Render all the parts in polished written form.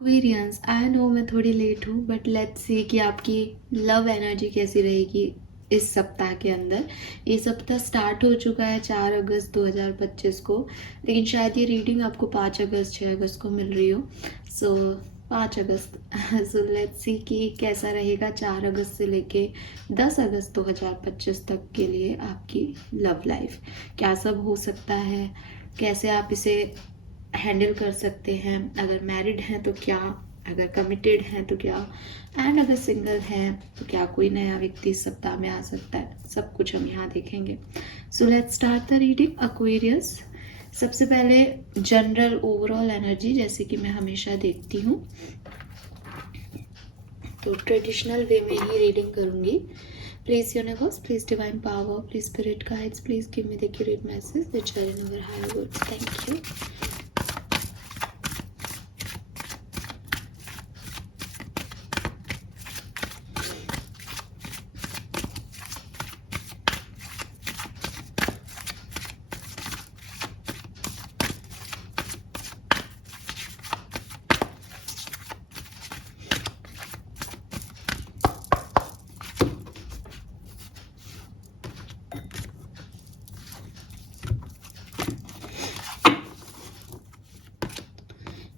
Aquarians, I know मैं थोड़ी late हूँ, बट लेट्स सी कि आपकी लव एनर्जी कैसी रहेगी इस सप्ताह के अंदर। ये सप्ताह स्टार्ट हो चुका है 4 अगस्त 2025 को, लेकिन शायद ये रीडिंग आपको 5 अगस्त 6 अगस्त को मिल रही हो। सो 5 अगस्त सो लेट्स सी कि कैसा रहेगा 4 अगस्त से लेके 10 अगस्त 2025 तक के लिए आपकी लव लाइफ। क्या सब हो सकता है, कैसे आप इसे हैंडल कर सकते हैं। अगर मैरिड हैं तो क्या, अगर कमिटेड हैं तो क्या, एंड अगर सिंगल हैं तो क्या कोई नया व्यक्ति इस सप्ताह में आ सकता है। सब कुछ हम यहाँ देखेंगे। So let's start the reading Aquarius. सबसे पहले जनरल ओवरऑल एनर्जी, जैसे कि मैं हमेशा देखती हूँ, तो ट्रेडिशनल वे में ही रीडिंग करूँगी। Please universe, please divine power, please spirit guides, please give me the accurate message that are in our higher good. Thank you.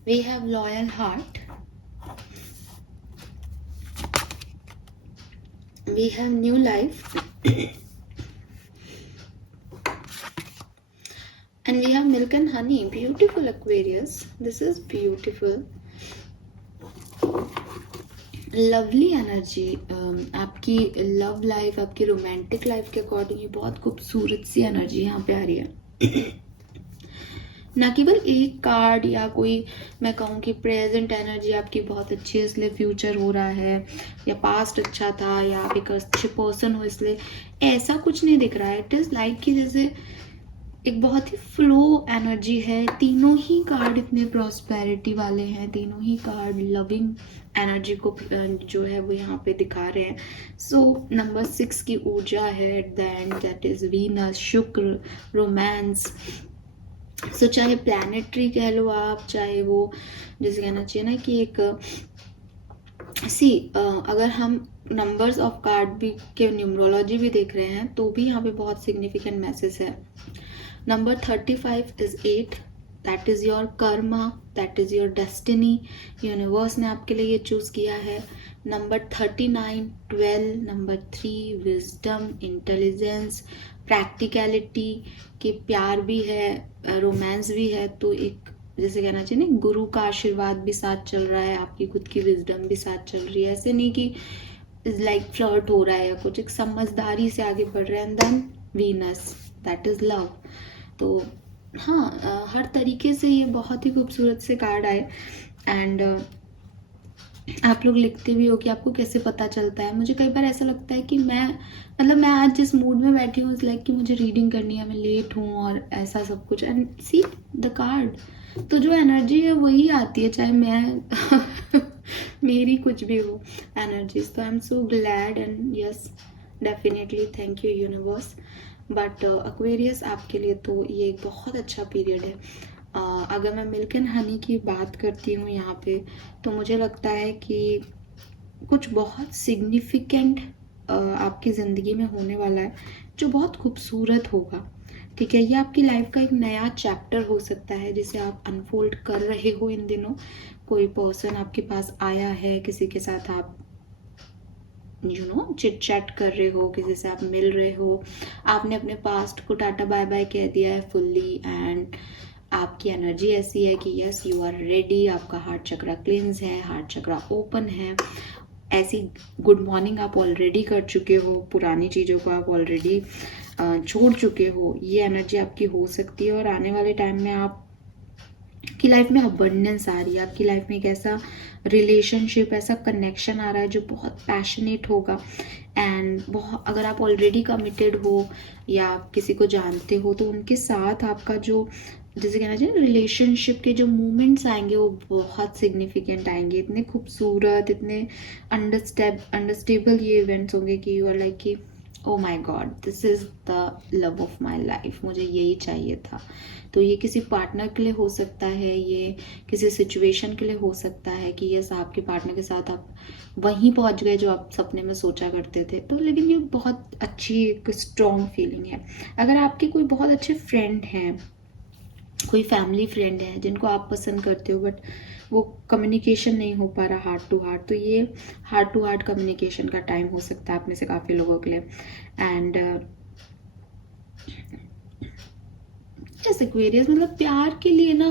We have loyal heart. We have new life. And we have milk and honey. Beautiful Aquarius. This is beautiful. Lovely energy. आपकी love life, आपकी romantic life के according ये बहुत खूबसूरत सी energy यहाँ पे आ रही है। ना केवल एक कार्ड या कोई, मैं कहूँ कि प्रेजेंट एनर्जी आपकी बहुत अच्छी है इसलिए फ्यूचर हो रहा है, या पास्ट अच्छा था, या आप एक अच्छे पर्सन हो इसलिए, ऐसा कुछ नहीं दिख रहा है। इट इज़ लाइक कि जैसे एक बहुत ही फ्लो एनर्जी है। तीनों ही कार्ड इतने प्रॉस्पेरिटी वाले हैं, तीनों ही कार्ड लविंग एनर्जी को जो है वो यहाँ पे दिखा रहे हैं। सो नंबर 6 की ऊर्जा है at the end, that is Venus, शुक्र, रोमांस। सो चाहे प्लैनेटरी कह लो आप, चाहे वो जैसे कहना चाहिए ना कि एक अगर हम नंबर्स ऑफ कार्ड भी के न्यूमरोलॉजी भी देख रहे हैं तो भी यहाँ पे बहुत सिग्निफिकेंट मैसेज है। Number 35 is 8, that is your Karma, that is your destiny. Universe ने आपके लिए ये चूज किया है। Number 39 12, number 3 wisdom, intelligence, practicality, कि प्यार भी है, रोमांस भी है, तो एक जैसे कहना चाहिए ना गुरु का आशीर्वाद भी साथ चल रहा है, आपकी खुद की विजडम भी साथ चल रही है। ऐसे नहीं कि इज लाइक फ्लर्ट हो रहा है या कुछ, एक समझदारी से आगे बढ़ रहे हैं। Then Venus, that is love. तो हाँ, हर तरीके से ये बहुत ही खूबसूरत से कार्ड आए। एंड आप लोग लिखते भी हो कि आपको कैसे पता चलता है। मुझे कई बार ऐसा लगता है कि मैं आज जिस मूड में बैठी हूँ, लाइक कि मुझे रीडिंग करनी है, मैं लेट हूँ और ऐसा सब कुछ, एंड सी द कार्ड, तो जो एनर्जी है वही आती है, चाहे मैं मेरी कुछ भी हो एनर्जीज। तो I am so glad and yes, definitely thank you universe. But Aquarius आपके लिए तो ये एक बहुत अच्छा पीरियड है। अगर मैं मिल्क एंड हनी की बात करती हूँ यहाँ पे, तो मुझे लगता है कि कुछ बहुत सिग्निफिकेंट आपकी ज़िंदगी में होने वाला है जो बहुत खूबसूरत होगा। ठीक है, ये आपकी लाइफ का एक नया चैप्टर हो सकता है जिसे आप अनफोल्ड कर रहे हो इन दिनों। कोई पर्सन आपके पास आया है, किसी के साथ आप चिट चैट कर रहे हो, किसी से आप मिल रहे हो, आपने अपने पास्ट को टाटा बाय बाय कह दिया है फुल्ली, एंड आपकी एनर्जी ऐसी है कि यस यू आर रेडी। आपका हार्ट चक्रा क्लींस है, हार्ट चक्रा ओपन है। ऐसी गुड मॉर्निंग आप ऑलरेडी कर चुके हो, पुरानी चीज़ों को आप ऑलरेडी छोड़ चुके हो। ये एनर्जी आपकी हो सकती है, और आने वाले टाइम में आप की लाइफ में अबंडेंस आ रही है। आपकी लाइफ में एक ऐसा रिलेशनशिप, ऐसा कनेक्शन आ रहा है जो बहुत पैशनेट होगा। एंड बहुत, अगर आप ऑलरेडी कमिटेड हो या आप किसी को जानते हो, तो उनके साथ आपका जो जैसे कहना चाहिए रिलेशनशिप के जो मोमेंट्स आएंगे वो बहुत सिग्निफिकेंट आएंगे। इतने खूबसूरत, इतने अंडरस्टेबल ये इवेंट्स होंगे कि यू आर लाइक कि oh my god, this is the love of my life, मुझे यही चाहिए था। तो ये किसी पार्टनर के लिए हो सकता है, ये किसी सिचुएशन के लिए हो सकता है कि यस, आपके पार्टनर के साथ आप वहीं पहुंच गए जो आप सपने में सोचा करते थे। तो लेकिन ये बहुत अच्छी एक स्ट्रॉन्ग फीलिंग है। अगर आपके कोई बहुत अच्छे फ्रेंड हैं, कोई फैमिली फ्रेंड है जिनको आप पसंद करते हो, बट वो कम्युनिकेशन नहीं हो पा रहा हार्ट टू हार्ट, तो ये हार्ट टू हार्ट कम्युनिकेशन का टाइम हो सकता है आप में से काफ़ी लोगों के लिए। एंड जैसे एक्वेरियस, मतलब प्यार के लिए ना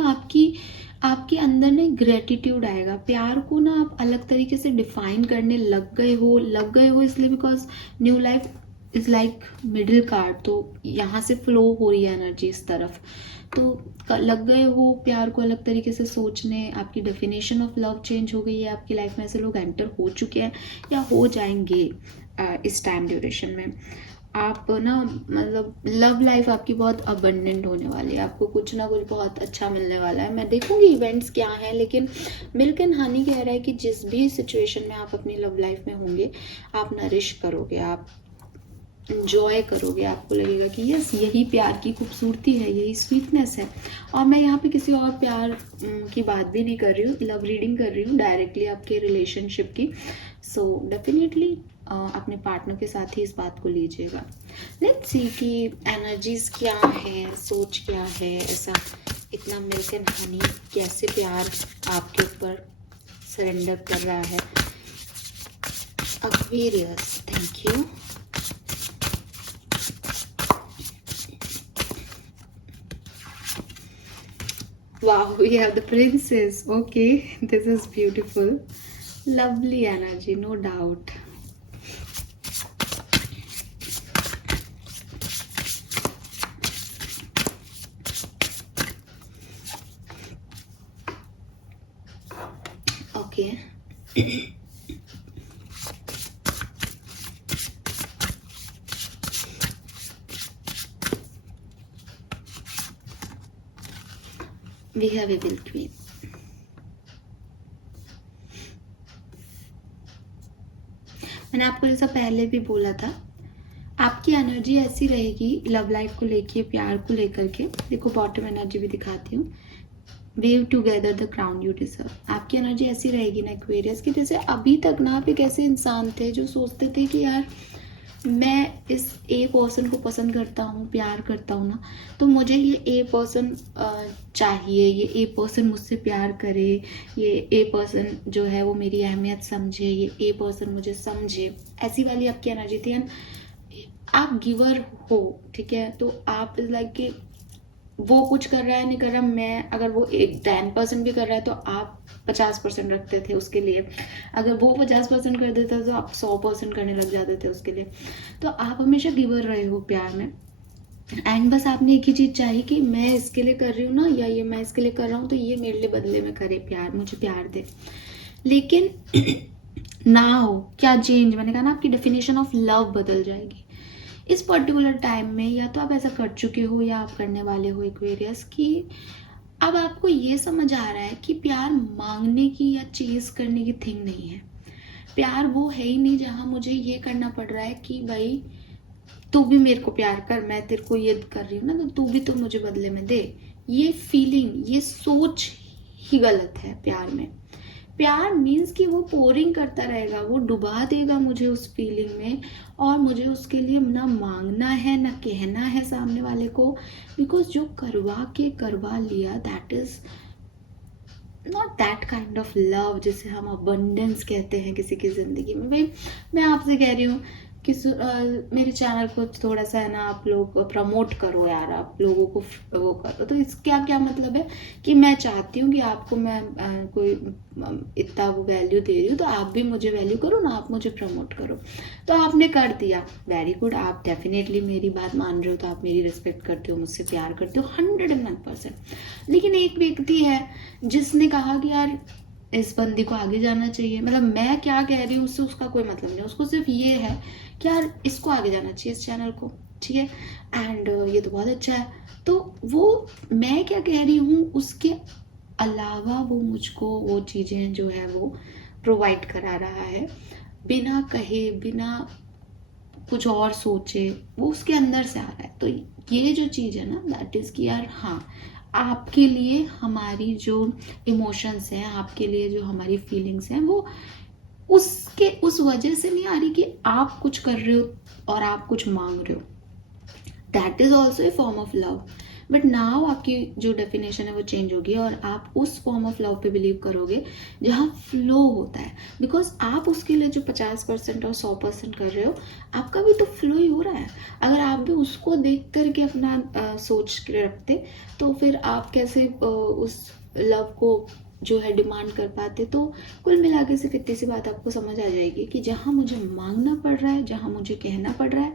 आपके अंदर ना ग्रेटिट्यूड आएगा। प्यार को ना आप अलग तरीके से डिफाइन करने लग गए हो इसलिए because new life is like middle card, तो यहाँ से फ्लो हो रही है एनर्जी इस तरफ, तो लग गए हो प्यार को अलग तरीके से सोचने। आपकी डेफिनेशन ऑफ लव चेंज हो गई है, आपकी लाइफ में ऐसे लोग एंटर हो चुके हैं या हो जाएंगे इस टाइम ड्यूरेशन में। आप ना मतलब लव लाइफ आपकी बहुत अबंडेंट होने वाली है, आपको कुछ ना कुछ बहुत अच्छा मिलने वाला है। मैं देखूंगी इवेंट्स क्या हैं, लेकिन मिल्क एंड हनी कह रहा है कि जिस भी सिचुएशन में आप अपनी लव लाइफ में होंगे, आप नरिश करोगे, आप इंजॉय करोगे, आपको लगेगा कि यस, यही प्यार की खूबसूरती है, यही स्वीटनेस है। और मैं यहाँ पे किसी और प्यार की बात भी नहीं कर रही हूँ, लव रीडिंग कर रही हूँ डायरेक्टली आपके रिलेशनशिप की। सो डेफिनेटली अपने पार्टनर के साथ ही इस बात को लीजिएगा। लेट्स सी कि एनर्जीज क्या है, सोच क्या है, ऐसा इतना मिल्क एंड हनी कैसे प्यार आपके ऊपर सरेंडर कर रहा है। Aquarius, thank you. Wow, we have the princess. Okay, this is beautiful. Lovely energy, no doubt. Okay. We have a Evil Queen. मैंने आपको जैसा पहले भी बोला था, आपकी एनर्जी ऐसी रहेगी लव लाइफ को लेके, प्यार को लेकर के। देखो बॉटम एनर्जी भी दिखाती हूँ, wave together the crown you deserve. आपकी एनर्जी ऐसी रहेगी ना एक्वेरियस की, जैसे अभी तक ना आप एक ऐसे इंसान थे जो सोचते थे कि यार मैं इस ए पर्सन को पसंद करता हूँ, प्यार करता हूँ ना, तो मुझे ये ए पर्सन चाहिए, ये ए पर्सन मुझसे प्यार करे, ये ए पर्सन जो है वो मेरी अहमियत समझे, ये ए पर्सन मुझे समझे। ऐसी वाली आपकी एनर्जी थी। एंड आप गिवर हो, ठीक है, तो आप इज लाइक कि वो कुछ कर रहा है नहीं कर रहा, मैं अगर वो 10% भी कर रहा है तो आप 50% रखते थे उसके लिए, अगर वो 50% कर देता तो आप 100% करने लग जाते थे उसके लिए। तो आप हमेशा गिवर रहे हो प्यार में। एंड बस आपने एक ही चीज़ चाहिए कि मैं इसके लिए कर रही हूँ ना, या ये मैं इसके लिए कर रहा हूँ, तो ये मेरे लिए बदले में करे प्यार, मुझे प्यार दे। लेकिन नाउ क्या चेंज, मैंने कहा ना आपकी डेफिनेशन ऑफ लव बदल जाएगी इस पर्टिकुलर टाइम में। या तो आप ऐसा कर चुके हो या आप करने वाले हो एक्वेरियस, कि अब आपको ये समझ आ रहा है कि प्यार मांगने की या चेज करने की थिंग नहीं है। प्यार वो है ही नहीं जहाँ मुझे ये करना पड़ रहा है कि भाई तू भी मेरे को प्यार कर, मैं तेरे को ये कर रही हूँ ना, तो तू भी तो मुझे बदले में दे। ये फीलिंग, ये सोच ही गलत है प्यार में। प्यार मीन्स कि वो पोरिंग करता रहेगा, वो डुबा देगा मुझे उस फीलिंग में, और मुझे उसके लिए ना मांगना है ना कहना है सामने वाले को, बिकॉज जो करवा लिया, that is not that kind of love जिसे हम अबंडेंस कहते हैं किसी की ज़िंदगी में। भाई मैं आपसे कह रही हूँ कि मेरे चैनल को थोड़ा सा है ना आप लोग प्रमोट करो यार, आप लोगों को वो करो। तो इसका क्या मतलब है कि मैं चाहती हूँ कि आपको मैं कोई इतना वो वैल्यू दे रही हूँ, तो आप भी मुझे वैल्यू करो ना, आप मुझे प्रमोट करो। तो आपने कर दिया, वेरी गुड, आप डेफिनेटली मेरी बात मान रहे हो, तो आप मेरी रिस्पेक्ट करते हो, मुझसे प्यार करते हो 101%। लेकिन एक व्यक्ति है जिसने कहा कि यार इस बंदी को आगे जाना चाहिए, मतलब मैं क्या कह रही हूँ उससे उसका कोई मतलब नहीं, उसको सिर्फ ये है कि यार इसको आगे जाना चाहिए इस चैनल को, ठीक है, एंड ये तो बहुत अच्छा है। तो वो मैं क्या कह रही हूँ उसके अलावा वो मुझको वो चीज़ें जो है वो प्रोवाइड करा रहा है, बिना कहे, बिना कुछ और सोचे, वो उसके अंदर से आ रहा है। तो ये जो चीज़ है ना, दैट इज़ कि यार हाँ, आपके लिए हमारी जो इमोशंस हैं, आपके लिए जो हमारी फीलिंग्स हैं, वो उस वजह से नहीं आ रही कि आप कुछ कर रहे हो और आप कुछ मांग रहे हो। That is also a form of love, but now आपकी जो डेफिनेशन है वो चेंज होगी और आप उस फॉर्म ऑफ लव पे बिलीव करोगे जहाँ फ्लो होता है। बिकॉज आप उसके लिए जो 50% और 100% कर रहे हो, आपका भी तो फ्लो ही हो रहा है। अगर आप भी उसको देख करके अपना सोच के रखते, तो फिर आप कैसे उस लव को जो है डिमांड कर पाते। तो कुल मिला के सिर्फ इतनी सी बात आपको समझ आ जाएगी कि जहाँ मुझे मांगना पड़ रहा है, जहाँ मुझे कहना पड़ रहा है,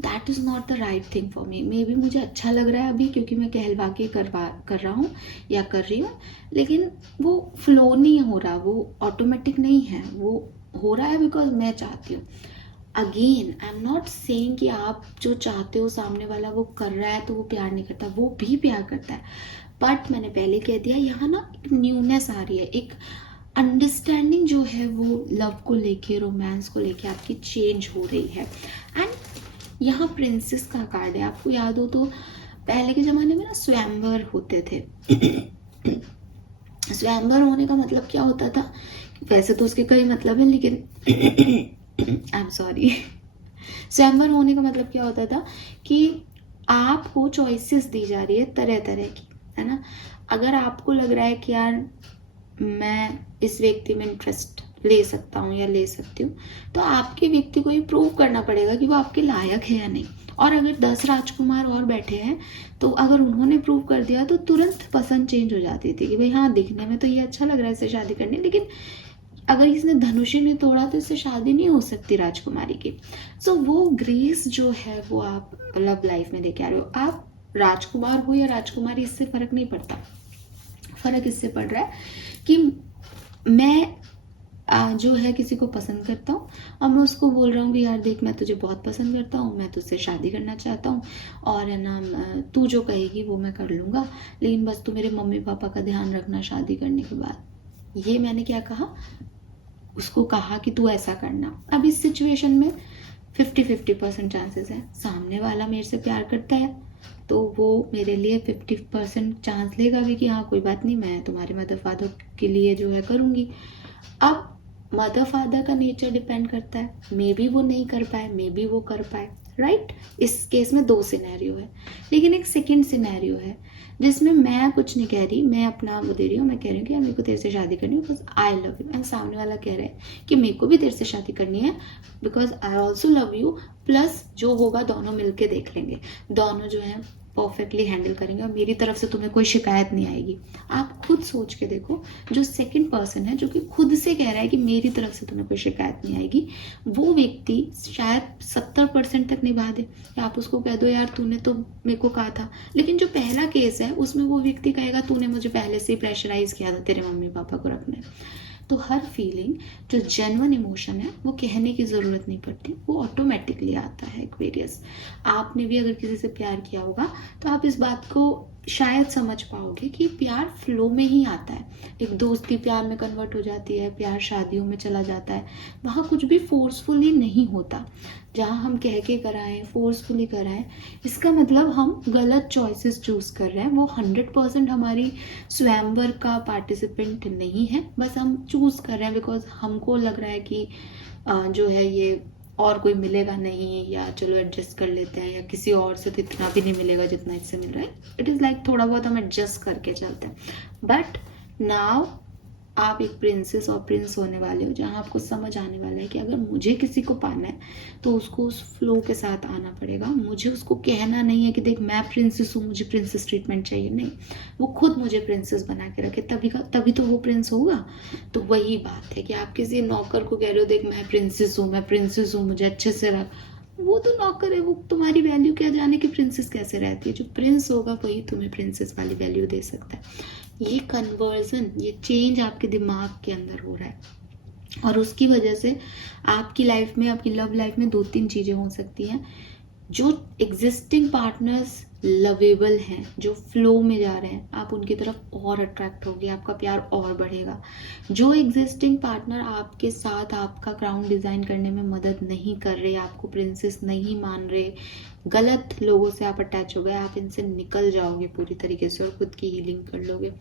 that is not the right thing for me. May be मुझे अच्छा लग रहा है अभी क्योंकि मैं कहलवा के कर रहा हूँ या कर रही हूँ, लेकिन वो फ्लो नहीं हो रहा, वो ऑटोमेटिक नहीं है, वो हो रहा है बिकॉज मैं चाहती हूँ। Again I am not saying कि आप जो चाहते हो सामने वाला वो कर रहा है तो वो प्यार नहीं करता, वो भी प्यार करता है। बट मैंने पहले कह दिया, यहाँ ना एक न्यूनेस आ रही है, एक अंडरस्टैंडिंग जो है वो लव को लेके, रोमांस को लेके आपकी चेंज हो रही है। एंड यहाँ प्रिंसेस का कार्ड है। आपको याद हो तो पहले के ज़माने में ना स्वयंवर होते थे। स्वयंवर होने का मतलब क्या होता था? वैसे तो उसके कई मतलब है, लेकिन आई एम सॉरी। स्वयंवर होने का मतलब क्या होता था कि आपको चॉइसेस दी जा रही है तरह तरह की, है ना। अगर आपको लग रहा है कि यार मैं इस व्यक्ति में इंटरेस्ट ले सकता हूँ या ले सकती हूँ, तो आपके व्यक्ति को ये प्रूव करना पड़ेगा कि वो आपके लायक है या नहीं। और अगर 10 राजकुमार और बैठे हैं, तो अगर उन्होंने प्रूव कर दिया तो तुरंत पसंद चेंज हो जाती थी कि भाई हाँ, दिखने में तो ये अच्छा लग रहा है, इससे शादी करनी, लेकिन अगर इसने धनुष नहीं तोड़ा तो इससे शादी नहीं हो सकती राजकुमारी की। सो वो ग्रेस जो है वो आप लव लाइफ में लेके आ रहे हो। आप राजकुमार हो या राजकुमारी, इससे फर्क नहीं पड़ता। फर्क इससे पड़ रहा है कि मैं जो है किसी को पसंद करता हूँ और मैं उसको बोल रहा हूँ कि यार देख, मैं तुझे बहुत पसंद करता हूँ, मैं तुझसे शादी करना चाहता हूँ, और है ना तू जो कहेगी वो मैं कर लूँगा, लेकिन बस तू मेरे मम्मी पापा का ध्यान रखना शादी करने के बाद। ये मैंने क्या कहा? उसको कहा कि तू ऐसा करना। अब इस सिचुएशन में 50-50% चांसेस है। सामने वाला मेरे से प्यार करता है तो वो मेरे लिए 50% चांस लेगा भी कि हाँ कोई बात नहीं, मैं तुम्हारे मदर फादर के लिए जो है करूँगी। अब मदर फादर का नेचर डिपेंड करता है, मे बी वो नहीं कर पाए, मे बी वो कर पाए, राइट। इस केस में 2 सिनेरियो है, लेकिन एक सेकंड सिनेरियो है जिसमें मैं कुछ नहीं कह रही, मैं अपना वो दे रही हूँ, मैं कह रही हूँ कि मेरे को तेरे से शादी करनी है because I love you, and सामने वाला कह रहा है कि मेरे को भी तेरे से शादी करनी है because I also love you, plus जो होगा दोनों मिलके देख लेंगे, दोनों जो है परफेक्टली हैंडल करेंगे और मेरी तरफ से तुम्हें कोई शिकायत नहीं आएगी। आप खुद सोच के देखो, जो सेकंड पर्सन है जो कि खुद से कह रहा है कि मेरी तरफ से तुम्हें कोई शिकायत नहीं आएगी, वो व्यक्ति शायद 70% तक निभा दे, या आप उसको कह दो यार तूने तो मेरे को कहा था। लेकिन जो पहला केस है उसमें वो व्यक्ति कहेगा तूने मुझे पहले से ही प्रेशराइज किया था तेरे मम्मी पापा को रखने। तो हर फीलिंग जो जेन्युइन इमोशन है वो कहने की ज़रूरत नहीं पड़ती, वो ऑटोमेटिकली आता है। एक्वेरियस, आपने भी अगर किसी से प्यार किया होगा तो आप इस बात को शायद समझ पाओगे कि प्यार फ्लो में ही आता है। एक दोस्ती प्यार में कन्वर्ट हो जाती है, प्यार शादियों में चला जाता है, वहाँ कुछ भी फोर्सफुली नहीं होता। जहाँ हम कह के कराएं, फोर्सफुली कराएं, इसका मतलब हम गलत चॉइसेस चूज कर रहे हैं। वो 100% हमारी स्वयंवर का पार्टिसिपेंट नहीं है, बस हम चूज कर रहे हैं बिकॉज हमको लग रहा है कि जो है ये और कोई मिलेगा नहीं, या चलो एडजस्ट कर लेते हैं, या किसी और से तो इतना भी नहीं मिलेगा जितना इससे मिल रहा है। इट इज़ लाइक थोड़ा बहुत हम एडजस्ट करके चलते हैं। बट नाउ आप एक प्रिंसेस और प्रिंस होने वाले हो, जहाँ आपको समझ आने वाला है कि अगर मुझे किसी को पाना है तो उसको उस फ्लो के साथ आना पड़ेगा। मुझे उसको कहना नहीं है कि देख मैं प्रिंसेस हूँ, मुझे प्रिंसेस ट्रीटमेंट चाहिए, नहीं, वो खुद मुझे प्रिंसेस बना के रखे, तभी तो वो प्रिंस होगा। तो वही बात है कि आप किसी नौकर को कह रहे हो देख मैं प्रिंसेस हूँ, मुझे अच्छे से रख, वो तो नौकर है, वो तुम्हारी वैल्यू क्या जाने कि प्रिंसेस कैसे रहती है। जो प्रिंस होगा वही तुम्हें प्रिंसेस वाली वैल्यू दे सकता है। ये कन्वर्जन, ये चेंज आपके दिमाग के अंदर हो रहा है, और उसकी वजह से आपकी लाइफ में, आपकी लव लाइफ में 2-3 चीज़ें हो सकती हैं। जो एग्जिस्टिंग पार्टनर्स लवेबल हैं, जो फ्लो में जा रहे हैं, आप उनकी तरफ और अट्रैक्ट होगे, आपका प्यार और बढ़ेगा। जो एग्जिस्टिंग पार्टनर आपके साथ आपका क्राउन डिज़ाइन करने में मदद नहीं कर रहे, आपको प्रिंसेस नहीं मान रहे, गलत लोगों से आप अटैच हो गए, आप इनसे निकल जाओगे पूरी तरीके से और खुद की हीलिंग कर लोगे।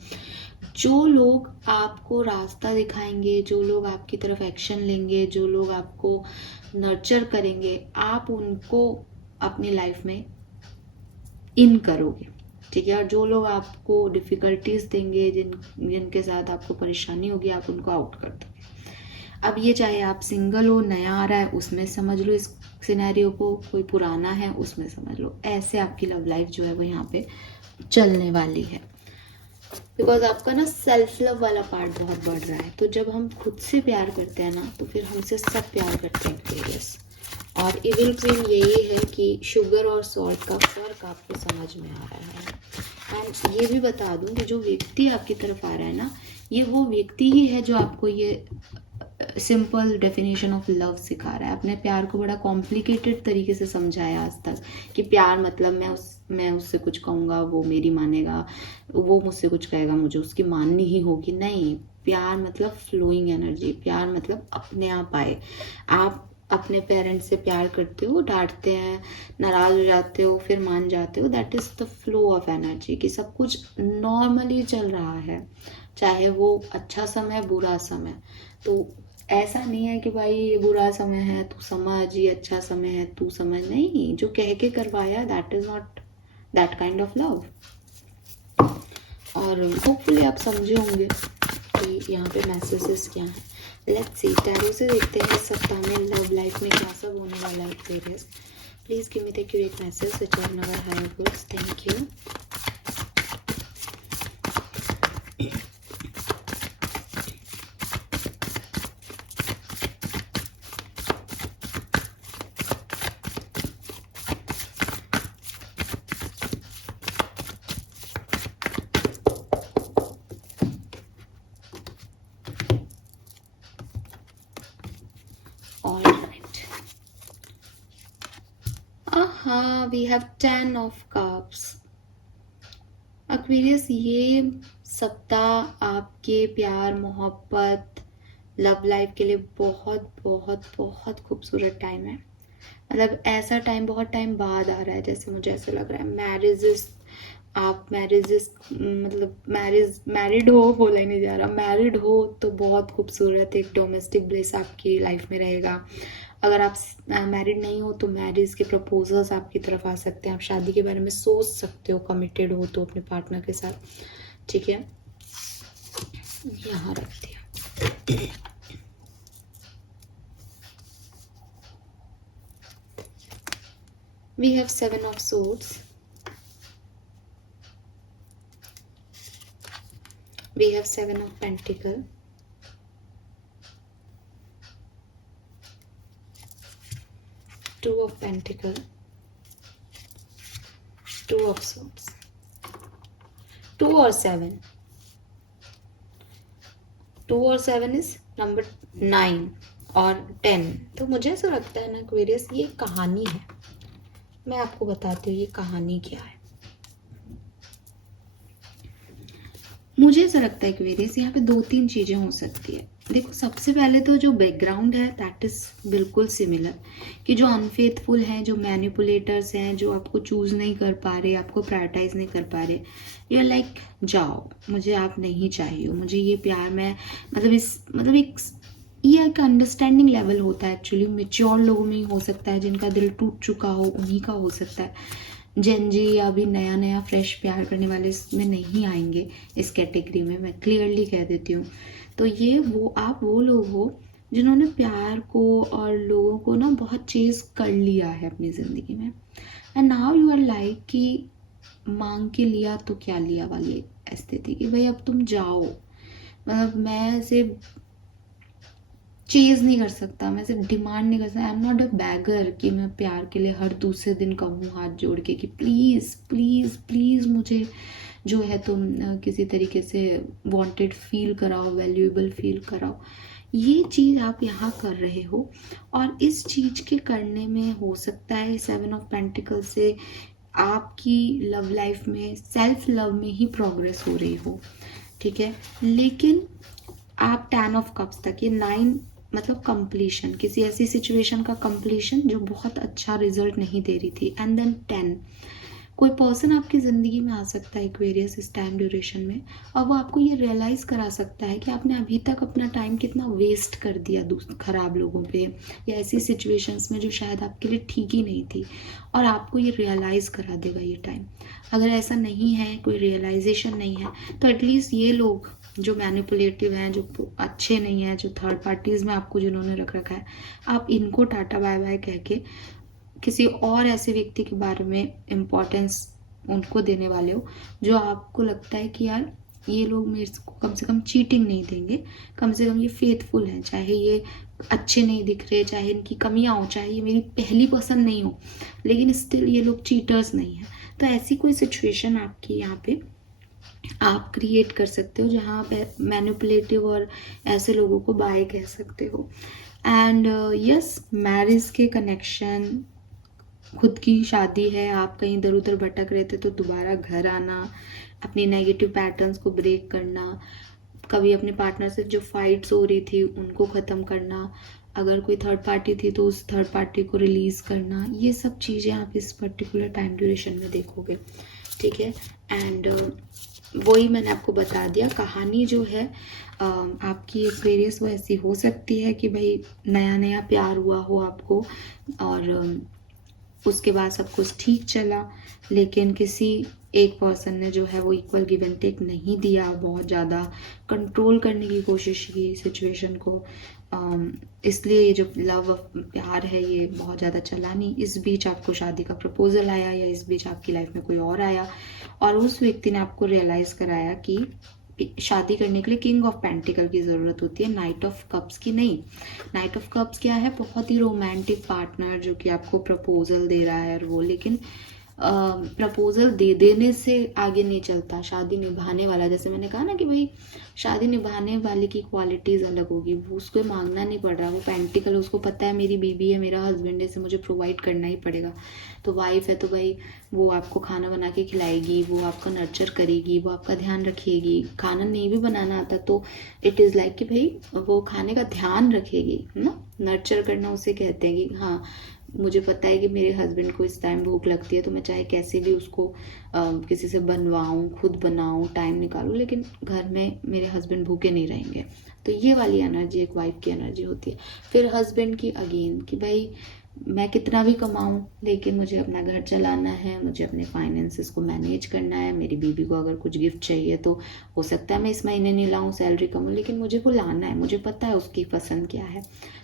जो लोग आपको रास्ता दिखाएंगे, जो लोग आपकी तरफ एक्शन लेंगे, जो लोग आपको नर्चर करेंगे, आप उनको अपनी लाइफ में इन करोगे, ठीक है। और जो लोग आपको डिफ़िकल्टीज देंगे, जिनके साथ आपको परेशानी होगी, आप उनको आउट कर दोगे। अब ये चाहे आप सिंगल हो, नया आ रहा है उसमें समझ लो इस सिनेरियो को, कोई पुराना है उसमें समझ लो, ऐसे आपकी लव लाइफ जो है वो यहाँ पे चलने वाली है। बिकॉज आपका ना सेल्फ लव वाला पार्ट बहुत बढ़ रहा है। तो जब हम खुद से प्यार करते हैं ना, तो फिर हमसे सब प्यार करते हैं एक्वेरियस। और इविल क्वीन यही है कि शुगर और सॉल्ट का फर्क आपको समझ में आ रहा है। एंड ये भी बता दूं कि जो व्यक्ति आपकी तरफ आ रहा है ना, ये वो व्यक्ति ही है जो आपको ये सिंपल डेफिनेशन ऑफ लव सिखा रहा है। अपने प्यार को बड़ा कॉम्प्लिकेटेड तरीके से समझाया आज तक कि प्यार मतलब मैं उससे कुछ कहूँगा वो मेरी मानेगा, वो मुझसे कुछ कहेगा मुझे उसकी माननी ही होगी। नहीं, प्यार मतलब फ्लोइंग एनर्जी, प्यार मतलब अपने आप आए। आप अपने पेरेंट्स से प्यार करते हो, डांटते हैं, नाराज हो जाते हो, फिर मान जाते हो, that is the flow of energy कि सब कुछ नॉर्मली चल रहा है, चाहे वो अच्छा समय बुरा समय। तो ऐसा नहीं है कि भाई ये बुरा समय है तू समझ, ये अच्छा समय है तू समझ, नहीं, जो कह के करवाया that is not that kind of love. और होपफुली आप समझे होंगे कि यहाँ पे मैसेजेस क्या हैं। लेट्स सी, टैरो से देखते हैं इस सप्ताह में लव लाइफ में क्या सब होने वाला है Aquarius. Please give me the accurate message which are in our higher goods. Thank you. We have 10 of cups. Aquarius, ये सप्ताह आपके प्यार, मोहब्बत, लव लाइफ के लिए बहुत बहुत बहुत खूबसूरत टाइम है। मतलब ऐसा टाइम बहुत टाइम बाद आ रहा है, जैसे मुझे ऐसा लग रहा है मैरिजेस, आप मैरिड हो, बोला ही नहीं जा रहा, मैरिड हो तो बहुत खूबसूरत एक डोमेस्टिक ब्लिस आपकी लाइफ में रहेगा। अगर आप मैरिड नहीं हो तो मैरिज के प्रपोजल्स आपकी तरफ आ सकते हैं, आप शादी के बारे में सोच सकते हो, कमिटेड हो तो अपने पार्टनर के साथ, ठीक है। यहाँ रख दिया। We have 7 of swords. We have 7 of pentacles. Two of Pentacles, Two of Swords, 2 और 7, 2 और 7 इज नंबर 9 और 10। तो मुझे ऐसा लगता है ना एक्वेरियस, ये कहानी है। मैं आपको बताती हूँ ये कहानी क्या है। मुझे ऐसा लगता है एक्वेरियस, यहाँ पे 2-3 चीज़ें हो सकती है। देखो, सबसे पहले तो जो बैकग्राउंड है दैट इज़ बिल्कुल सिमिलर, कि जो अनफेथफुल हैं, जो मैनिपुलेटर्स हैं, जो आपको चूज़ नहीं कर पा रहे, आपको प्रायोरिटाइज नहीं कर पा रहे, यू आर लाइक जाओ, मुझे आप नहीं चाहिए, मुझे ये प्यार में ये एक अंडरस्टैंडिंग लेवल होता है एक्चुअली, मेच्योर लोगों में ही हो सकता है, जिनका दिल टूट चुका हो उन्हीं का हो सकता है। जेनजी या अभी नया नया फ्रेश प्यार करने वाले इसमें नहीं आएंगे इस कैटेगरी में, मैं क्लियरली कह देती हूँ। तो ये आप वो लोग हो जिन्होंने प्यार को और लोगों को ना बहुत चेज़ कर लिया है अपनी ज़िंदगी में, and now you are like कि मांग के लिया तो क्या लिया वाली स्थिति कि भाई अब तुम जाओ, मतलब मैं सिर्फ चेज़ नहीं कर सकता, मैं सिर्फ डिमांड नहीं कर सकता। I am not a bagger कि मैं प्यार के लिए हर दूसरे दिन कहूँ हाथ जोड़ के कि प्लीज़ प्लीज़ प्लीज़ मुझे जो है तुम किसी तरीके से वांटेड फील कराओ, वैल्यूएबल फील कराओ। ये चीज़ आप यहाँ कर रहे हो, और इस चीज़ के करने में हो सकता है 7 ऑफ पेंटिकल से आपकी लव लाइफ में सेल्फ लव में ही प्रोग्रेस हो रही हो, ठीक है। लेकिन आप 10 ऑफ कप्स तक, ये 9 मतलब कंप्लीशन, किसी ऐसी सिचुएशन का कंप्लीशन जो बहुत अच्छा रिजल्ट नहीं दे रही थी, एंड देन 10, कोई पर्सन आपकी ज़िंदगी में आ सकता है एक्वेरियस इस टाइम ड्यूरेशन में, और वो आपको ये रियलाइज़ करा सकता है कि आपने अभी तक अपना टाइम कितना वेस्ट कर दिया खराब लोगों पे, या ऐसी सिचुएशंस में जो शायद आपके लिए ठीक ही नहीं थी, और आपको ये रियलाइज़ करा देगा ये टाइम। अगर ऐसा नहीं है, कोई रियलाइजेशन नहीं है, तो एटलीस्ट ये लोग जो मैनिपुलेटिव हैं, जो अच्छे नहीं हैं, जो थर्ड पार्टीज़ में आपको जिन्होंने रख रखा है, आप इनको टाटा बाय बाय कह के किसी और ऐसे व्यक्ति के बारे में इम्पोर्टेंस उनको देने वाले हो, जो आपको लगता है कि यार ये लोग मेरे को कम से कम चीटिंग नहीं देंगे, कम से कम ये फेथफुल हैं, चाहे ये अच्छे नहीं दिख रहे, चाहे इनकी कमियां हो, चाहे ये मेरी पहली पसंद नहीं हो, लेकिन स्टिल ये लोग चीटर्स नहीं हैं। तो ऐसी कोई सिचुएशन आपकी यहाँ पे आप क्रिएट कर सकते हो जहाँ आप मैनिपुलेटिव और ऐसे लोगों को बाय कह सकते हो। एंड यस, मैरिज के कनेक्शन, खुद की शादी है, आप कहीं इधर उधर भटक रहे थे तो दोबारा घर आना, अपनी नेगेटिव पैटर्न्स को ब्रेक करना, कभी अपने पार्टनर से जो फाइट्स हो रही थी उनको ख़त्म करना, अगर कोई थर्ड पार्टी थी तो उस थर्ड पार्टी को रिलीज़ करना, ये सब चीज़ें आप इस पर्टिकुलर टाइम ड्यूरेशन में देखोगे, ठीक है। एंड वही मैंने आपको बता दिया, कहानी जो है आपकी एक्वेरियस वो ऐसी हो सकती है कि भाई नया नया प्यार हुआ हो आपको, और उसके बाद सब कुछ ठीक चला, लेकिन किसी एक पर्सन ने जो है वो इक्वल गिव एंड टेक नहीं दिया, बहुत ज़्यादा कंट्रोल करने की कोशिश की सिचुएशन को, इसलिए ये जो लव प्यार है ये बहुत ज़्यादा चला नहीं। इस बीच आपको शादी का प्रपोजल आया, या इस बीच आपकी लाइफ में कोई और आया, और उस व्यक्ति ने आपको रियलाइज़ कराया कि शादी करने के लिए किंग ऑफ पेंटिकल की ज़रूरत होती है, नाइट ऑफ कप्स की नहीं। नाइट ऑफ कप्स क्या है? बहुत ही रोमांटिक पार्टनर जो कि आपको प्रपोजल दे रहा है, और वो लेकिन प्रपोजल दे देने से आगे नहीं चलता, शादी निभाने वाला। जैसे मैंने कहा ना कि भाई शादी निभाने वाले की क्वालिटीज़ अलग होगी, वो उसको मांगना नहीं पड़ रहा, वो पेंटिकल, उसको पता है मेरी बीवी है, मेरा हस्बैंड है, इसे मुझे प्रोवाइड करना ही पड़ेगा। तो वाइफ है तो भाई वो आपको खाना बना के खिलाएगी, वो आपका नर्चर करेगी, वो आपका ध्यान रखेगी। खाना नहीं भी बनाना आता तो इट इज़ लाइक कि भाई वो खाने का ध्यान रखेगी, है ना। नर्चर करना उसे कहते हैं कि हाँ मुझे पता है कि मेरे हस्बैंड को इस टाइम भूख लगती है, तो मैं चाहे कैसे भी उसको किसी से बनवाऊँ, खुद बनाऊँ, टाइम निकालूँ, लेकिन घर में मेरे हस्बैंड भूखे नहीं रहेंगे। तो ये वाली एनर्जी एक वाइफ की एनर्जी होती है। फिर हस्बैंड की अगेन कि भाई मैं कितना भी कमाऊँ लेकिन मुझे अपना घर चलाना है, मुझे अपने फाइनेंसेस को मैनेज करना है। मेरी बीबी को अगर कुछ गिफ्ट चाहिए तो हो सकता है मैं इस महीने नहीं लाऊँ, सैलरी कम हो, लेकिन मुझे वो लाना है, मुझे पता है उसकी पसंद क्या है।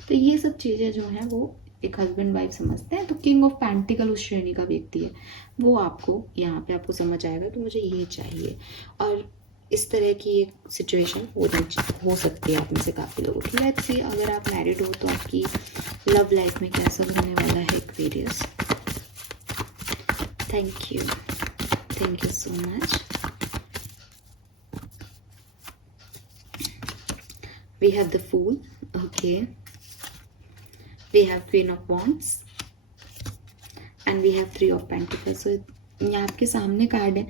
तो ये सब चीज़ें जो हैं वो एक हस्बैंड वाइफ समझते हैं। तो किंग ऑफ पेंटिकल उस श्रेणी का व्यक्ति है, वो आपको यहाँ पे आपको समझ आएगा कि मुझे ये चाहिए। और इस तरह की एक सिचुएशन हो सकती है आप में से काफ़ी लोगों की। लेट्स सी अगर आप मैरिड हो तो आपकी लव लाइफ में कैसा होने वाला है Aquarius. Thank you so much. We have the fool, okay, we have Queen of Wands and we have 3 of Pentacles। so ये आपके सामने कार्ड है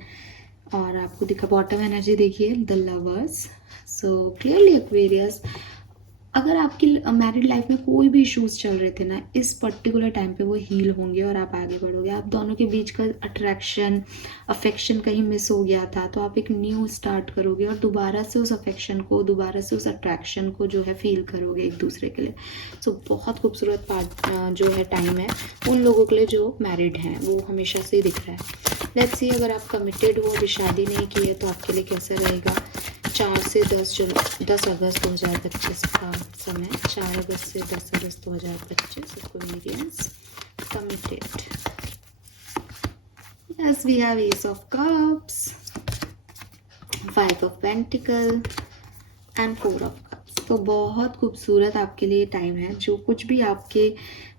और आपको दिखा बॉटम एनर्जी देखिए, the lovers. So clearly Aquarius, अगर आपकी मैरिड लाइफ में कोई भी इश्यूज चल रहे थे ना, इस पर्टिकुलर टाइम पे वो हील होंगे और आप आगे बढ़ोगे। आप दोनों के बीच का अट्रैक्शन, अफेक्शन कहीं मिस हो गया था तो आप एक न्यू स्टार्ट करोगे और दोबारा से उस अफेक्शन को, दोबारा से उस अट्रैक्शन को जो है फील करोगे एक दूसरे के लिए। सो बहुत खूबसूरत पार्ट जो है टाइम है उन लोगों के लिए जो मैरिड हैं, वो हमेशा से दिख रहा है। लेट्स सी अगर आप कमिटेड हो, अभी शादी नहीं की है, तो आपके लिए कैसा रहेगा। 4 से 10 अगस्त 2025 का समय, 4 अगस्त से 10 अगस्त 2025 Aquarius committed. Yes, we have ace of cups, 5 of pentacles and 4 of cups. तो बहुत खूबसूरत आपके लिए टाइम है। जो कुछ भी आपके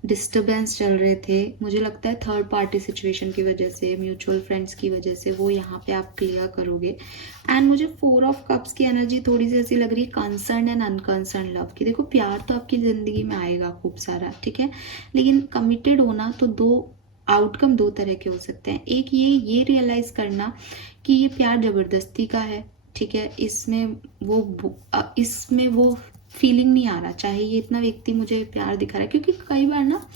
डिस्टर्बेंस चल रहे थे, मुझे लगता है थर्ड पार्टी सिचुएशन की वजह से, म्यूचुअल फ्रेंड्स की वजह से, वो यहाँ पे आप क्लियर करोगे। एंड मुझे 4 ऑफ कप्स की एनर्जी थोड़ी सी ऐसी लग रही है कंसर्न एंड अनकंसर्न लव की। देखो प्यार तो आपकी ज़िंदगी में आएगा खूब सारा, ठीक है, लेकिन कमिटेड होना तो 2 आउटकम दो तरह के हो सकते हैं। एक ये रियलाइज करना कि ये प्यार जबरदस्ती का है, ठीक है, इसमें वो फीलिंग नहीं आ रहा, चाहे ये इतना व्यक्ति मुझे प्यार दिखा रहा है। क्योंकि कई बार ना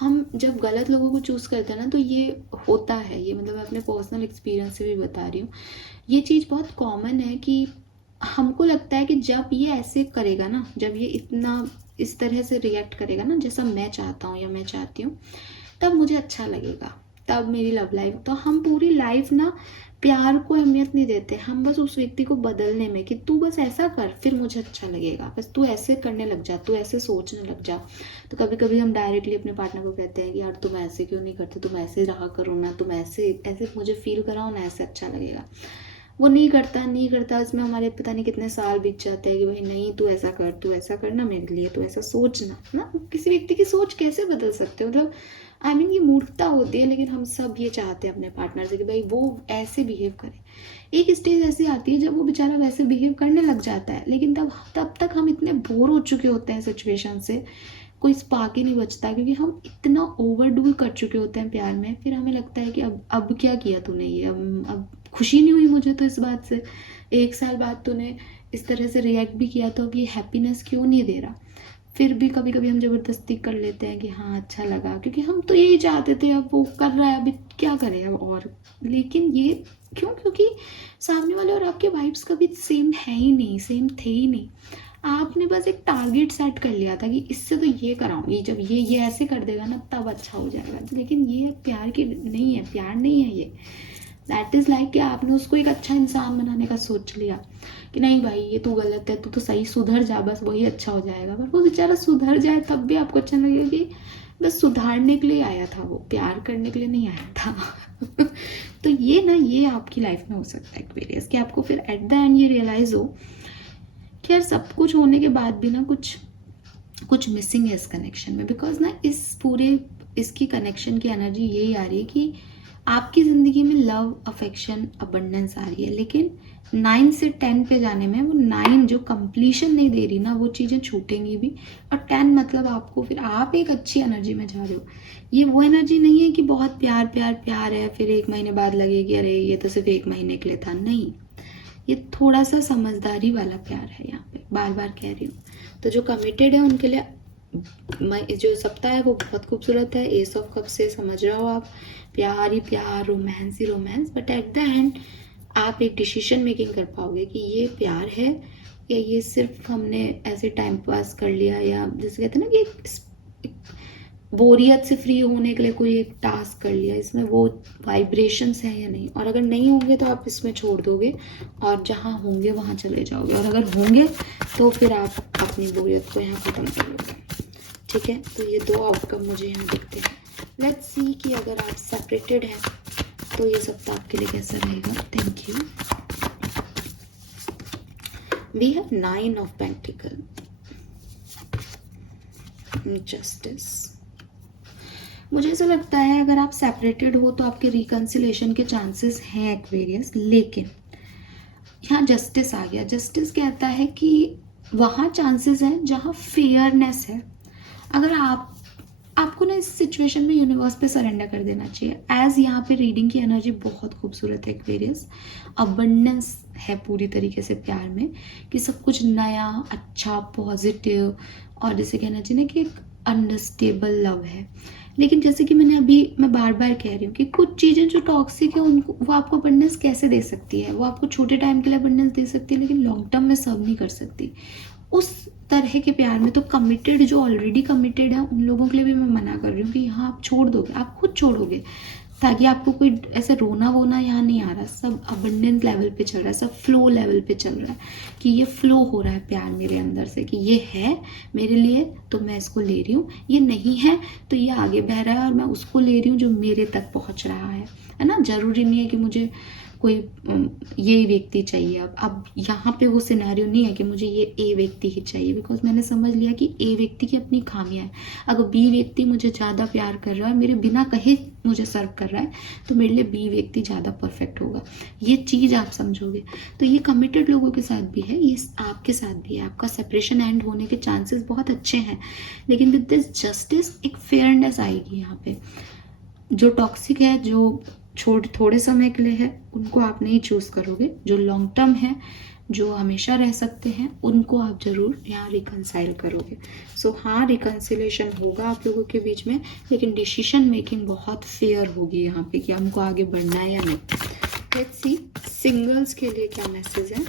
हम जब गलत लोगों को चूज करते हैं ना, तो ये होता है, ये मतलब मैं अपने पर्सनल एक्सपीरियंस से भी बता रही हूँ, ये चीज़ बहुत कॉमन है कि हमको लगता है कि जब ये ऐसे करेगा ना, जब ये इतना इस तरह से रिएक्ट करेगा ना जैसा मैं चाहता हूँ या मैं चाहती हूँ, तब मुझे अच्छा लगेगा, तब मेरी लव लाइफ। तो हम पूरी लाइफ ना प्यार को अहमियत नहीं देते, हम बस उस व्यक्ति को बदलने में कि तू बस ऐसा कर फिर मुझे अच्छा लगेगा, बस तू ऐसे करने लग जा, तू ऐसे सोचने लग जा। तो कभी कभी हम डायरेक्टली अपने पार्टनर को कहते हैं कि यार तुम ऐसे क्यों नहीं करते, तुम ऐसे रहा करो ना, तुम ऐसे ऐसे मुझे फील कराओ ना, ऐसे अच्छा लगेगा। वो नहीं करता, इसमें हमारे पता नहीं कितने साल बीत जाते हैं कि भाई नहीं तू ऐसा कर ना मेरे लिए, तू ऐसा सोचना ना। किसी व्यक्ति की सोच कैसे बदल सकते हो, मतलब ये मूर्खता होती है। लेकिन हम सब ये चाहते हैं अपने पार्टनर से कि भाई वो ऐसे बिहेव करे। एक स्टेज ऐसी आती है जब वो बेचारा वैसे बिहेव करने लग जाता है, लेकिन तब तक हम इतने बोर हो चुके होते हैं सिचुएशन से, कोई स्पार्क ही नहीं बचता, क्योंकि हम इतना ओवरडू कर चुके होते हैं प्यार में। फिर हमें लगता है कि अब क्या किया तूने, ये अब खुशी नहीं हुई मुझे तो इस बात से, 1 साल बाद तूने इस तरह से रिएक्ट भी किया, तो अब ये हैप्पीनेस क्यों नहीं दे रहा। फिर भी कभी कभी हम ज़बरदस्ती कर लेते हैं कि हाँ अच्छा लगा, क्योंकि हम तो यही चाहते थे, अब वो कर रहा है अभी क्या करें अब और। लेकिन ये क्यों, क्योंकि सामने वाले और आपके वाइब्स कभी सेम है ही नहीं, सेम थे ही नहीं। आपने बस एक टारगेट सेट कर लिया था कि इससे तो ये कराऊंगी, जब ये ऐसे कर देगा ना तब अच्छा हो जाएगा। लेकिन ये प्यार की नहीं है, प्यार नहीं है ये। दैट इज़ लाइक कि आपने उसको एक अच्छा इंसान बनाने का सोच लिया कि नहीं भाई ये तू गलत है, तू तो सही सुधर जा, बस वही अच्छा हो जाएगा। पर वो बेचारा सुधर जाए तब भी आपको अच्छा लगेगा कि बस सुधारने के लिए आया था, वो प्यार करने के लिए नहीं आया था। तो ये आपकी लाइफ में हो सकता है एक्वेरियस, कि आपको फिर एट द एंड ये रियलाइज हो कि यार सब कुछ होने के बाद भी ना कुछ मिसिंग है इस कनेक्शन में। बिकॉज ना इसकी कनेक्शन की एनर्जी यही आ रही है कि आपकी ज़िंदगी में लव, अफेक्शन, अबंडेंस आ रही है, लेकिन 9 से 10 पे जाने में वो 9 जो कंप्लीशन नहीं दे रही ना, वो चीज़ें छूटेंगी भी। और 10 मतलब आपको फिर आप एक अच्छी एनर्जी में जा रहे हो। ये वो एनर्जी नहीं है कि बहुत प्यार प्यार प्यार है, फिर 1 महीने बाद लगेगी अरे ये तो सिर्फ 1 महीने के लिए था। नहीं, ये थोड़ा सा समझदारी वाला प्यार है। यहाँ पे बार बार कह रही हूँ, तो जो कमिटेड है उनके लिए जो सप्ताह है वो बहुत खूबसूरत है। एस ऑफ कप से समझ रहे हो आप, प्यार ही प्यार, romance he romance. But at the end आप एक डिसीजन मेकिंग कर पाओगे कि ये प्यार है या ये सिर्फ हमने ऐसे टाइम पास कर लिया, या जैसे कहते हैं ना कि एक बोरियत से फ्री होने के लिए कोई एक टास्क कर लिया, इसमें वो वाइब्रेशंस हैं या नहीं। और अगर नहीं होंगे तो आप इसमें छोड़ दोगे और जहाँ होंगे वहाँ चले जाओगे, और अगर होंगे तो फिर आप अपनी बोरियत को यहाँ ख़त्म करोगे। ठीक है, तो ये 2 आउटकम मुझे यहाँ दिखते हैं। लेट्स सी कि अगर आप सेपरेटेड हैं तो ये सप्ताह आपके लिए कैसा रहेगा। Thank you. We have 9 of pentacles, justice. मुझे ऐसा लगता है अगर आप सेपरेटेड हो तो आपके रिकंसिलेशन के चांसेस हैं एक्वेरियस, लेकिन यहाँ जस्टिस आ गया। जस्टिस कहता है कि वहाँ चांसेस हैं जहाँ फेयरनेस है। अगर आपको ना इस सिचुएशन में यूनिवर्स पे सरेंडर कर देना चाहिए। एज यहाँ पे रीडिंग की एनर्जी बहुत खूबसूरत है एक्वेरियस, अबंडेंस है पूरी तरीके से प्यार में, कि सब कुछ नया, अच्छा, पॉजिटिव, और जैसे कहना चाहिए ना कि एक अनस्टेबल लव है। लेकिन जैसे कि मैं बार बार कह रही हूँ कि कुछ चीज़ें जो टॉक्सिक है उनको वो आपको अबंडेंस कैसे दे सकती है, वो आपको छोटे टाइम के लिए अबंडेंस दे सकती है लेकिन लॉन्ग टर्म में सर्व नहीं कर सकती। उस तरह के प्यार में तो कमिटेड, जो ऑलरेडी कमिटेड है उन लोगों के लिए भी मैं मना कर रही हूँ कि यहाँ आप छोड़ दोगे, आप खुद छोड़ोगे, ताकि आपको कोई ऐसे रोना वोना यहाँ नहीं आ रहा। सब अबंडेंस लेवल पे चल रहा है, सब फ्लो लेवल पे चल रहा है, कि ये फ्लो हो रहा है प्यार मेरे अंदर से, कि ये है मेरे लिए तो मैं इसको ले रही हूँ, ये नहीं है तो ये आगे बह रहा है और मैं उसको ले रही हूँ जो मेरे तक पहुँच रहा है ना। जरूरी नहीं है कि मुझे कोई ये व्यक्ति चाहिए। अब यहाँ पे वो सिनेरियो नहीं है कि मुझे ये ए व्यक्ति ही चाहिए, बिकॉज मैंने समझ लिया कि ए व्यक्ति की अपनी खामियां हैं। अगर बी व्यक्ति मुझे ज़्यादा प्यार कर रहा है, मेरे बिना कहे मुझे सर्व कर रहा है, तो मेरे लिए बी व्यक्ति ज़्यादा परफेक्ट होगा। ये चीज़ आप समझोगे। तो ये कमिटेड लोगों के साथ भी है, ये आपके साथ भी है। आपका सेपरेशन एंड होने के चांसेस बहुत अच्छे हैं, लेकिन विद दिस जस्टिस एक फेयरनेस आएगी यहाँ पे। जो टॉक्सिक है, जो थोड़े समय के लिए है, उनको आप नहीं चूज करोगे। जो लॉन्ग टर्म है, जो हमेशा रह सकते हैं, उनको आप जरूर यहाँ रिकंसाइल करोगे। सो हाँ, रिकंसिलेशन होगा आप लोगों के बीच में, लेकिन डिसीजन मेकिंग बहुत फेयर होगी यहाँ पे कि हमको आगे बढ़ना है या नहीं। लेट्स सी सिंगल्स के लिए क्या मैसेज है।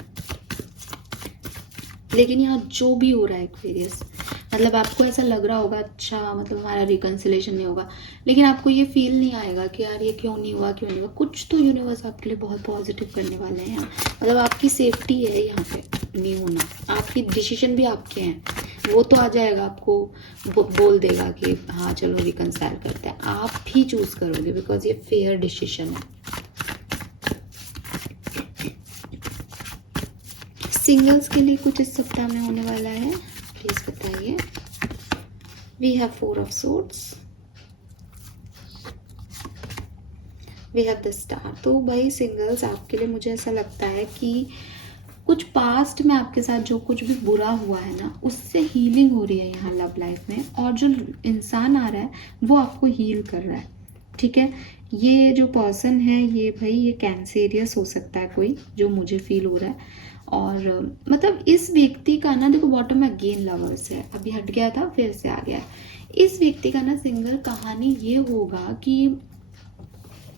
लेकिन यहाँ जो भी हो रहा है एक्वेरियस, मतलब आपको ऐसा लग रहा होगा अच्छा मतलब हमारा रिकंसिलेशन नहीं होगा, लेकिन आपको ये फील नहीं आएगा कि यार ये क्यों नहीं हुआ, क्यों नहीं हुआ। कुछ तो यूनिवर्स आपके लिए बहुत पॉजिटिव करने वाले हैं यहाँ। मतलब आपकी सेफ्टी है यहाँ पे नहीं होना, आपकी डिसीजन भी आपके हैं। वो तो आ जाएगा, आपको बोल देगा कि हाँ चलो रिकंसाइल करते हैं, आप ही चूज करोगे बिकॉज ये फेयर डिसीजन है। सिंगल्स के लिए कुछ इस सप्ताह में होने वाला है, प्लीज बताइए। We have 4 of swords, we have the star. तो भाई सिंगल्स आपके लिए मुझे ऐसा लगता है कि कुछ पास्ट में आपके साथ जो कुछ भी बुरा हुआ है ना, उससे हीलिंग हो रही है यहाँ लव लाइफ में, और जो इंसान आ रहा है वो आपको हील कर रहा है। ठीक है, ये जो पर्सन है ये भाई ये कैंसेरियस हो सकता है कोई, जो मुझे फील हो रहा है। और मतलब इस व्यक्ति का ना, देखो बॉटम में अगेन लवर्स है, अभी हट गया था फिर से आ गया है। इस व्यक्ति का ना सिंगल कहानी ये होगा कि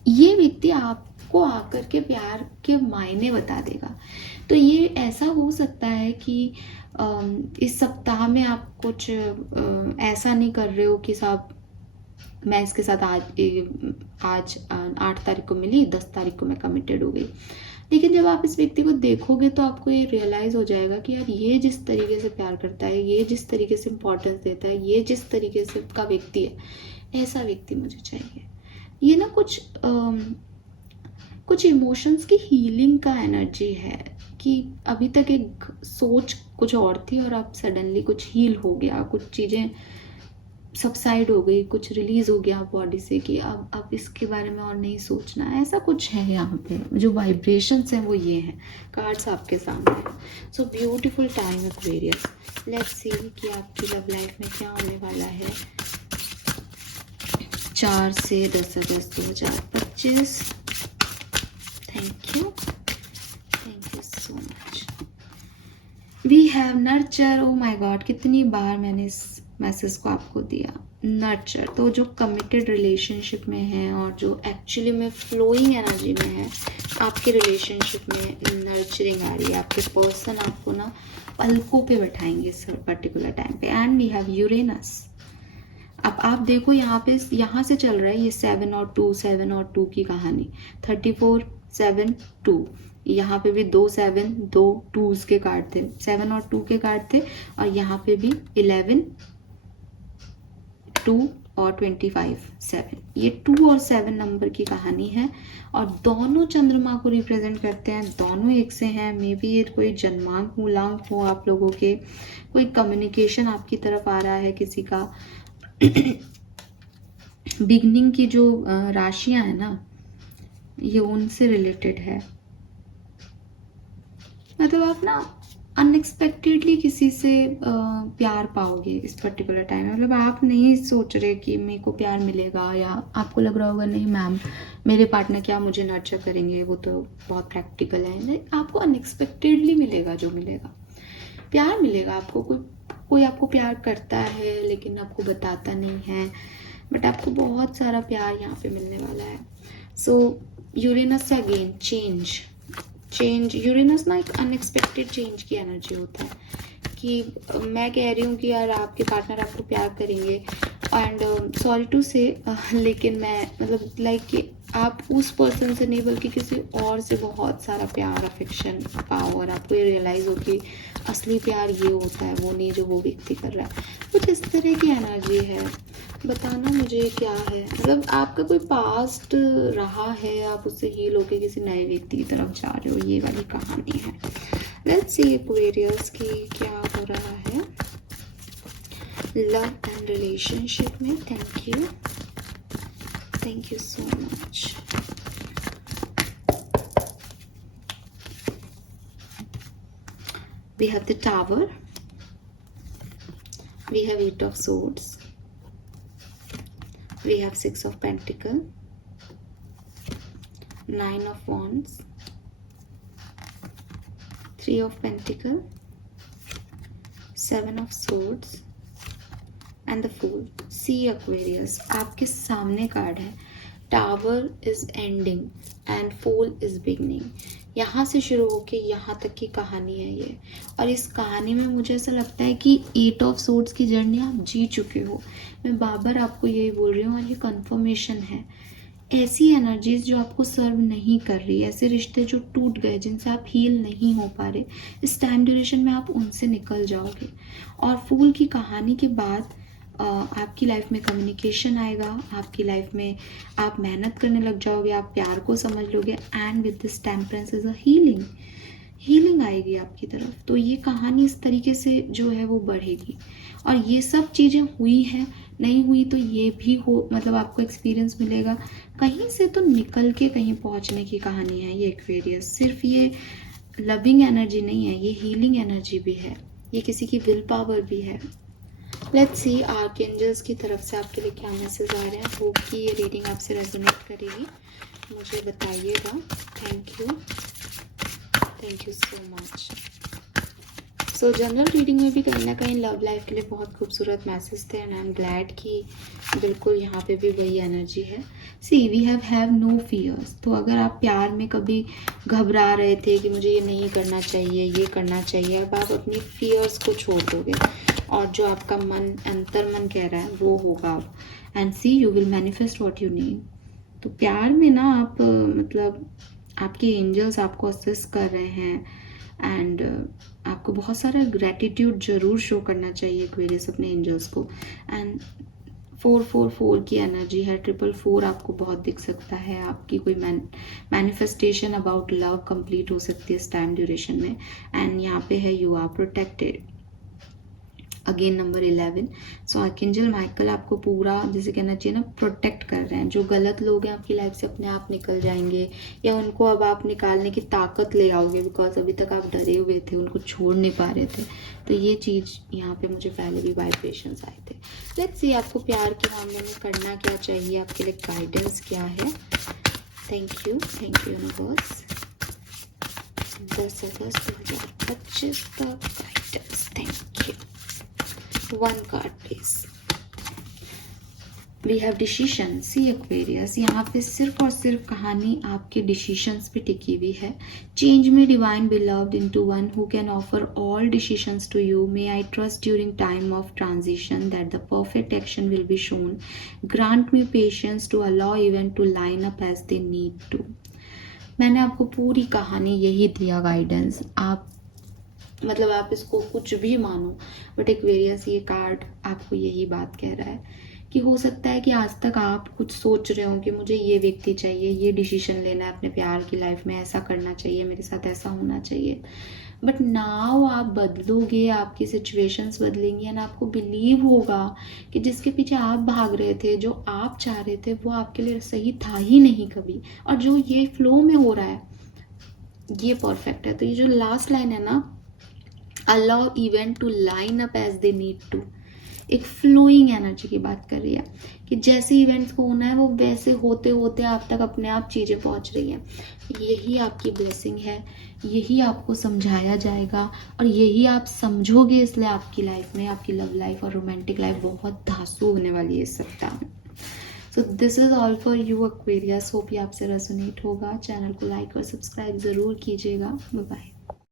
ये व्यक्ति आपको आकर के प्यार के मायने बता देगा। तो ये ऐसा हो सकता है कि इस सप्ताह में आप कुछ ऐसा नहीं कर रहे हो कि साहब मैं इसके साथ आज 8 तारीख को मिली, 10 तारीख को मैं कमिटेड हो गई। लेकिन जब आप इस व्यक्ति को देखोगे तो आपको ये रियलाइज हो जाएगा कि यार ये जिस तरीके से प्यार करता है, ये जिस तरीके से इम्पोर्टेंस देता है, ये जिस तरीके से का व्यक्ति है, ऐसा व्यक्ति मुझे चाहिए। ये ना कुछ इमोशंस की हीलिंग का एनर्जी है कि अभी तक एक सोच कुछ और थी और अब सडनली कुछ हील हो गया, कुछ चीज़ें सबसाइड हो गई, कुछ रिलीज हो गया बॉडी से कि अब इसके बारे में और नहीं सोचना, ऐसा कुछ है यहाँ पे। जो वाइब्रेशंस हैं वो ये हैं, कार्ड्स आपके सामने हैं। So beautiful time Aquarius. Let's see कि आपकी लव लाइफ में क्या होने वाला है 4 से 10 अगस्त 2025। Thank you so much. We have nurture. Oh my God, कितनी बार मैंने इस मैसेज को आपको दिया। नर्चर, तो जो कमिटेड रिलेशनशिप में है और जो एक्चुअली में फ्लोइंग एनर्जी में है, आपके रिलेशनशिप में नर्चरिंग आ रही है। आपके पर्सन आपको ना पलकों पे बैठाएंगे इस पर्टिकुलर टाइम पे। And we have Uranus. अब आप देखो यहाँ पे, यहाँ से चल रहा है ये 7 और 2 की कहानी। 34 7 2, यहाँ पे भी 2 7 2 2s के कार्ड थे, 7 और 2 के कार्ड थे। और यहाँ पे भी 11 2 और 25 7, ये 2 और 7 नंबर की कहानी है। और दोनों चंद्रमा को रिप्रेजेंट करते हैं, दोनों एक से हैं। मे बी ये कोई जन्मांक मूलांक हो आप लोगों के, कोई कम्युनिकेशन आपकी तरफ आ रहा है किसी का। बिगनिंग की जो राशियां है ना, ये उनसे रिलेटेड है। मतलब आप ना अनएक्सपेक्टेडली किसी से प्यार पाओगे इस पर्टिकुलर टाइम में। मतलब आप नहीं सोच रहे कि मेरे को प्यार मिलेगा, या आपको लग रहा होगा नहीं मैम मेरे पार्टनर क्या मुझे नर्चर करेंगे, वो तो बहुत प्रैक्टिकल है। आपको अनएक्सपेक्टेडली मिलेगा, जो मिलेगा प्यार मिलेगा आपको। कोई आपको प्यार करता है लेकिन आपको बताता नहीं है, बट आपको बहुत सारा प्यार यहाँ पे मिलने वाला है। सो यूरेनस अगेन चेंज। यूरेनस ना एक अनएक्सपेक्टेड चेंज की एनर्जी होता है कि मैं कह रही हूँ कि यार आपके पार्टनर आपको प्यार करेंगे। एंड सॉरी टू से लेकिन मैं मतलब लाइक कि आप उस पर्सन से नहीं बल्कि किसी और से बहुत सारा प्यार अफेक्शन पाओ, और आपको ये रियलाइज हो कि असली प्यार ये होता है, वो नहीं जो वो व्यक्ति कर रहा है। कुछ इस तरह की एनर्जी है। बताना मुझे क्या है, मतलब आपका कोई पास्ट रहा है, आप उससे हील होके किसी नए व्यक्ति की तरफ जा रहे हो, ये वाली कहानी है। लेट्स सी एक्वेरियस की क्या हो रहा है लव एंड रिलेशनशिप में। Thank you so much. We have the Tower, we have 8 of Swords, We have 6 of Pentacles, 9 of Wands, 3 of Pentacles, 7 of Swords and the Fool. See Aquarius, आपके सामने card है tower is ending and fool is beginning. यहाँ से शुरू होके यहाँ तक की कहानी है ये, और इस कहानी में मुझे ऐसा लगता है कि 8 ऑफ सोर्ड्स की जर्नी आप जी चुके हो। मैं बार बार आपको यही बोल रही हूँ और ये कंफर्मेशन है। ऐसी एनर्जीज जो आपको सर्व नहीं कर रही, ऐसे रिश्ते जो टूट गए, जिनसे आप हील नहीं हो पा रहे, इस टाइम ड्यूरेशन में आप उनसे निकल जाओगे। और फूल की कहानी के बाद आपकी लाइफ में कम्युनिकेशन आएगा, आपकी लाइफ में आप मेहनत करने लग जाओगे, आप प्यार को समझ लोगे, and with this temperance is a healing आएगी आपकी तरफ। तो ये कहानी इस तरीके से जो है वो बढ़ेगी। और ये सब चीज़ें हुई हैं, नहीं हुई तो ये भी हो, मतलब आपको एक्सपीरियंस मिलेगा। कहीं से तो निकल के कहीं पहुंचने की कहानी है ये एक्वेरियस। सिर्फ ये लविंग एनर्जी नहीं है, ये हीलिंग एनर्जी भी है, ये किसी की विल पावर भी है। लेट्स सी आर्कएंजल्स की तरफ से आपके लिए क्या मैसेज आ रहे हैं। होप कि ये रीडिंग आपसे रेजोनेट करेगी, मुझे बताइएगा। Thank you so much. So general reading में भी कहीं ना कहीं लव लाइफ के लिए बहुत खूबसूरत मैसेज थे, एंड आई एम ग्लैड कि बिल्कुल यहाँ पे भी वही एनर्जी है। सी वी हैव नो फियर्स। तो अगर आप प्यार में कभी घबरा रहे थे कि मुझे ये नहीं करना चाहिए, ये करना चाहिए, अब आप अपनी फियर्स को छोड़ दोगे और जो आपका मन, अंतर मन कह रहा है वो होगा। And see you will manifest what you need. तो प्यार में ना आप मतलब आपके एंजल्स आपको असिस्ट कर रहे हैं, एंड आपको बहुत सारा ग्रैटिट्यूड जरूर शो करना चाहिए एक्वेरियस अपने एंजल्स को। एंड 444 की एनर्जी है, 444 आपको बहुत दिख सकता है। आपकी कोई मैनिफेस्टेशन अबाउट लव कंप्लीट हो सकती है इस टाइम ड्यूरेशन में। एंड यहाँ पे है you are protected. Again number 11। So archangel Michael आपको पूरा, जैसे कहना चाहिए ना, प्रोटेक्ट कर रहे हैं। जो गलत लोग हैं आपकी लाइफ से अपने आप निकल जाएंगे, या उनको अब आप निकालने की ताकत ले आओगे, बिकॉज अभी तक आप डरे हुए थे, उनको छोड़ नहीं पा रहे थे। तो ये चीज़ यहाँ पे मुझे पहले भी वाइब्रेशंस आए थे। लेट्स सी आपको प्यार के मामले में करना क्या चाहिए, आपके लिए गाइडेंस क्या है। Thank you universe. 10 अगस्त 2025 का guidance. Thank you. One card please. We have decision. See Aquarius, यहाँ पे सिर्फ और सिर्फ कहानी आपके decisions पे टिकी हुई है। Change me divine beloved into one who can offer all decisions to you. May I trust during time of transition that the perfect action will be shown. Grant me patience to allow event to line up as they need to. मैंने आपको पूरी कहानी यही दिया guidance. आप मतलब आप इसको कुछ भी मानो, बट एक्वेरियस ये कार्ड आपको यही बात कह रहा है कि हो सकता है कि आज तक आप कुछ सोच रहे हो कि मुझे ये व्यक्ति चाहिए, ये डिसीजन लेना है अपने प्यार की लाइफ में, ऐसा करना चाहिए, मेरे साथ ऐसा होना चाहिए। बट नाउ आप बदलोगे, आपकी सिचुएशंस बदलेंगी, एंड आपको बिलीव होगा कि जिसके पीछे आप भाग रहे थे, जो आप चाह रहे थे, वो आपके लिए सही था ही नहीं कभी। और जो ये फ्लो में हो रहा है ये परफेक्ट है। तो ये जो लास्ट लाइन है ना, allow event to line up as they need to, एक फ्लोइंग एनर्जी की बात कर रही है कि जैसे इवेंट्स को होना है वो वैसे होते होते आप तक अपने आप चीज़ें पहुंच रही हैं। यही आपकी ब्लेसिंग है, यही आपको समझाया जाएगा और यही आप समझोगे, इसलिए आपकी लाइफ में, आपकी लव लाइफ और रोमांटिक लाइफ बहुत धांसू होने वाली है इस सप्ताह में। So this is all for you Aquarius. Hope ये आपसे रेजोनेट होगा। चैनल को लाइक और सब्सक्राइब ज़रूर कीजिएगा। Bye bye.